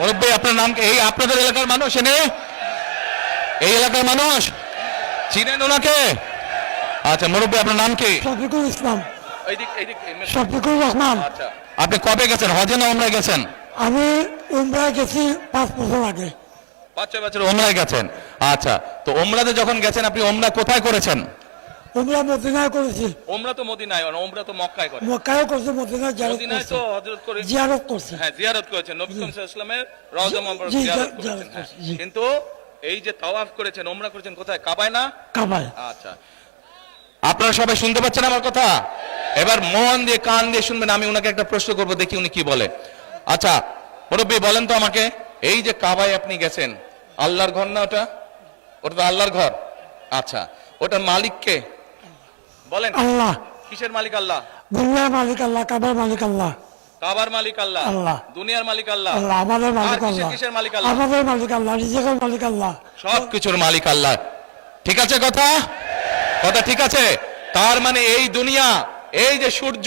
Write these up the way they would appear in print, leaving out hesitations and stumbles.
মুরব্বী আপনার নাম কি? এই আপনাদের এলাকার মানুষ এনে এই এলাকার মানুষ চিনেন ওনাকে? আচ্ছা মুরব্বী আপনার নাম কি? শফিকুল ইসলাম। শফিকুর রহমান। আচ্ছা আপনি কবে গেছেন, হজে না উমরায় গেছেন? আমি উমরায় গেছি 5 বছর আগে। 5 বছর উমরায় গেছেন। আচ্ছা তো উমরাতে যখন গেছেন আপনি উমরা কোথায় করেছেন? উমরা মদিনায় করেছি। উমরা তো মদিনায়, উমরা তো মক্কায় করে। মক্কায়ও করছি, মদিনায় মদিনায় তো হযরত করে জিয়ারত করছি। হ্যাঁ জিয়ারত করেছেন, নবী সাল্লাল্লাহু আলাইহি ওয়াসাল্লামের রওজা মুবারক জিয়ারত করেছেন। কিন্তু এই যে তাওয়াফ করেছেন, উমরা করেছেন কোথায়? কাবায় না? কাবায়। আচ্ছা আপনারা সবাই শুনতে পাচ্ছেন আমার কথা? এবার মন দিয়ে কান দিয়ে শুনবেন। আমি ওনাকে একটা প্রশ্ন করব, দেখি উনি কি বলে। আচ্ছা মুরব্বী বলেন তো আমাকে, এই যে কাবায় আপনি গেছেন, আল্লাহর ঘর না ওটা? ওটা তো আল্লাহর ঘর। আচ্ছা ওটার মালিক কে বলেন? আল্লাহ। কিসের মালিক? আল্লাহ। দুনিয়ার মালিক আল্লাহ, কাবার মালিক আল্লাহ। কাবার মালিক আল্লাহ, আল্লাহ। দুনিয়ার মালিক আল্লাহ, আল্লাহ। আমাদের মালিক আল্লাহ। কিসের মালিক? আল্লাহ। আমাদের মালিক আল্লাহ, রিজিকের মালিক আল্লাহ, সবকিছুর মালিক আল্লাহ। ঠিক আছে কথা? কথা ঠিক আছে? তার মানে এই দুনিয়া, এই যে সূর্য,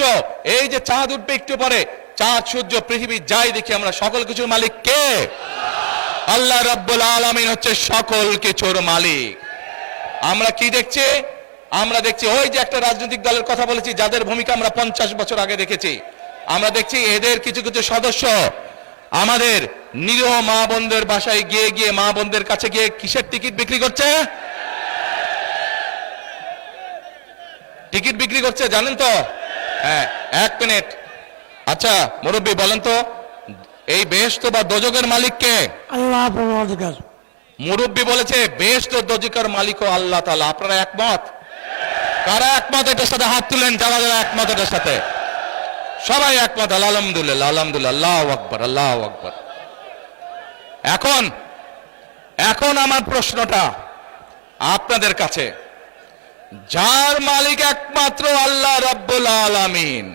এই যে চাঁদ উঠবে একটু পরে, চাঁদ সূর্য পৃথিবী যাই দেখি আমরা, সকল কিছুর মালিক কে? আল্লাহ রাব্বুল আলামিন হচ্ছে সকল কিছুর মালিক। আমরা কি দেখছি? আমরা দেখছি ওই যে একটা রাজনৈতিক দলের কথা বলেছি, যাদের ভূমিকা আমরা 50 বছর আগে দেখেছি। আমরা দেখছি এদের কিছু কিছু সদস্য আমাদের নিরীহ মা বোনদের বাসায় গিয়ে গিয়ে, মা বোনদের কাছে গিয়ে কিসের টিকিট বিক্রি করছে? টিকিট বিক্রি করছে, জানেন তো? হ্যাঁ 1 মিনিট। আচ্ছা মুরব্বী বলেন তো, এই বেহেশত বা দোজখের মালিক কে? আল্লাহ পরওয়ারদিগার। মুরব্বী বলেছে বেহেশত ও দোজখের মালিকও আল্লাহ তাআলা। আপনারা একমত? কারা একমত এটার সাথে হাত তুলেন, যারা যারা একমত এটার সাথে? সবাই একমত। আলহামদুলিল্লাহ, আলহামদুলিল্লাহ, আল্লাহু আকবার, আল্লাহু আকবার। এখন আমার প্রশ্নটা আপনাদের কাছে, যার মালিক একমাত্র আল্লাহ রাব্বুল আলামিন,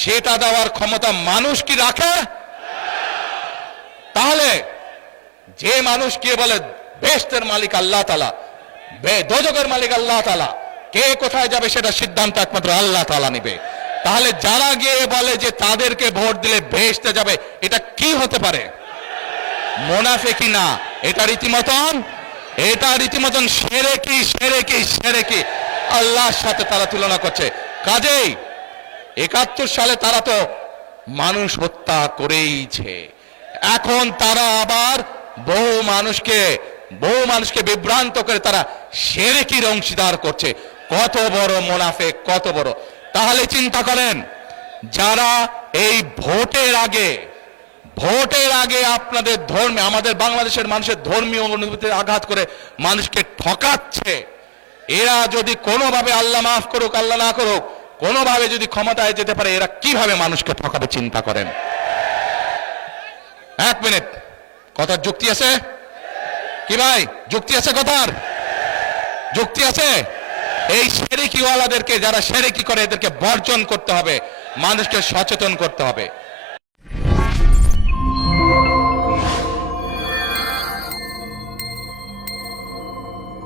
সেটা দেওয়ার ক্ষমতা মানুষ কি রাখে? তাহলে যে মানুষ কে বলে বেহেশতের মালিক আল্লাহ তাআলা, দোজখের মালিক আল্লাহ তাআলা, কে কোথায় যাবে সেটা সিদ্ধান্ত একমাত্র আল্লাহ তাআলা নেবে। তাহলে যারা গিয়ে বলে যে তাদেরকে ভোট দিলে বেহেশতে যাবে, এটা কি হতে পারে? মুনাফিকি না, এটা রীতিমতন শিরকি, শিরকি, শিরকি। আল্লাহর সাথে তারা তুলনা করছে। কাজেই 71 সালে তারা তো মানুষ হত্যা করেইছে। এখন তারা আবার বহু মানুষকে বিভ্রান্ত করে তারা শিরকির অংশীদার করছে। কত বড় মুনাফিক, কত বড়! তাহলে চিন্তা করেন, যারা এই ভোটের আগে আপনাদের ধর্মে, আমাদের বাংলাদেশের মানুষের ধর্মীয় অনুভূতিতে আঘাত করে মানুষকে ঠকাচ্ছে, এরা যদি কোনোভাবে, আল্লাহ মাফ করুক আল্লাহ না করুক, কোনোভাবে যদি ক্ষমতায় যেতে পারে, এরা কিভাবে মানুষকে ঠকাবে চিন্তা করেন। 1 মিনিট, কথার যুক্তি আছে কি ভাই? যুক্তি আছে কথার? যুক্তি আছে? এই শিরকিওয়ালাদেরকে, যারা শিরকি করে, এদেরকে বর্জন করতে হবে, মানুষকে সচেতন করতে হবে।